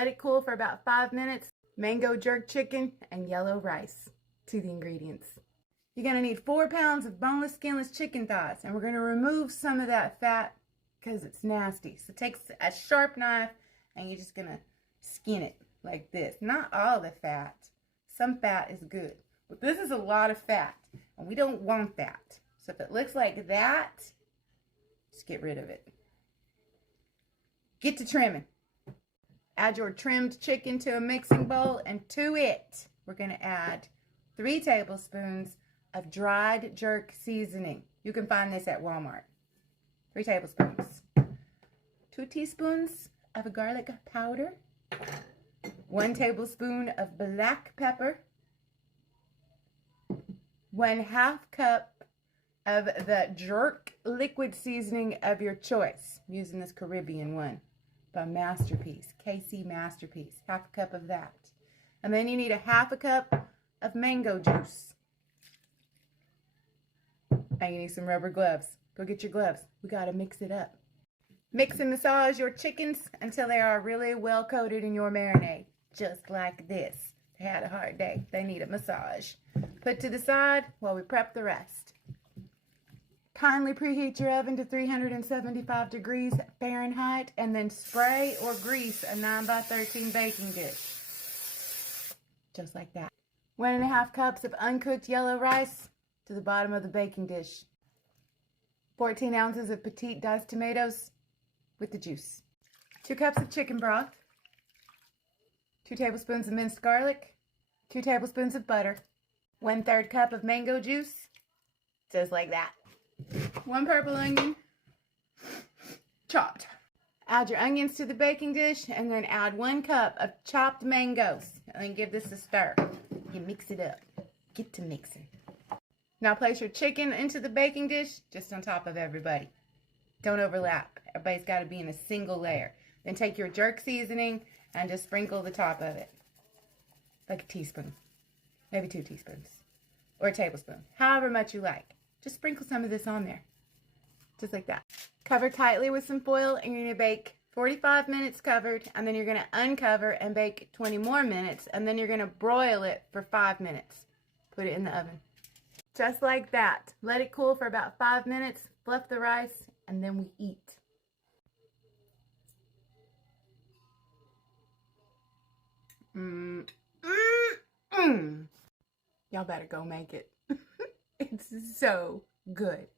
Let it cool for about 5 minutes. Mango jerk chicken and yellow rice. To the ingredients. You're going to need 4 pounds of boneless, skinless chicken thighs. And we're going to remove some of that fat because it's nasty. So take a sharp knife and you're just going to skin it like this. Not all the fat. Some fat is good. But this is a lot of fat. And we don't want that. So if it looks like that, just get rid of it. Get to trimming. Add your trimmed chicken to a mixing bowl, and to it, we're going to add 3 tablespoons of dried jerk seasoning. You can find this at Walmart. 3 tablespoons. 2 teaspoons of garlic powder. 1 tablespoon of black pepper. 1/2 cup of the jerk liquid seasoning of your choice. I'm using this Caribbean one by Masterpiece, KC Masterpiece. 1/2 cup of that. And then you need 1/2 cup of mango juice. And you need some rubber gloves. Go get your gloves. We got to mix it up. Mix and massage your chickens until they are really well coated in your marinade. Just like this. They had a hard day. They need a massage. Put to the side while we prep the rest. Kindly preheat your oven to 375 degrees Fahrenheit and then spray or grease a 9x13 baking dish. Just like that. 1.5 cups of uncooked yellow rice to the bottom of the baking dish. 14 ounces of petite diced tomatoes with the juice. 2 cups of chicken broth. 2 tablespoons of minced garlic. 2 tablespoons of butter. 1/3 cup of mango juice. Just like that. 1 purple onion, chopped. Add your onions to the baking dish and then add 1 cup of chopped mangoes. And then give this a stir. You mix it up. Get to mixing. Now place your chicken into the baking dish just on top of everybody. Don't overlap. Everybody's got to be in a single layer. Then take your jerk seasoning and just sprinkle the top of it. Like a teaspoon. Maybe 2 teaspoons. Or a tablespoon. However much you like. Just sprinkle some of this on there. Just like that. Cover tightly with some foil and you're going to bake 45 minutes covered. And then you're going to uncover and bake 20 more minutes. And then you're going to broil it for 5 minutes. Put it in the oven. Just like that. Let it cool for about 5 minutes. Fluff the rice. And then we eat. Y'all better go make it. It's so good.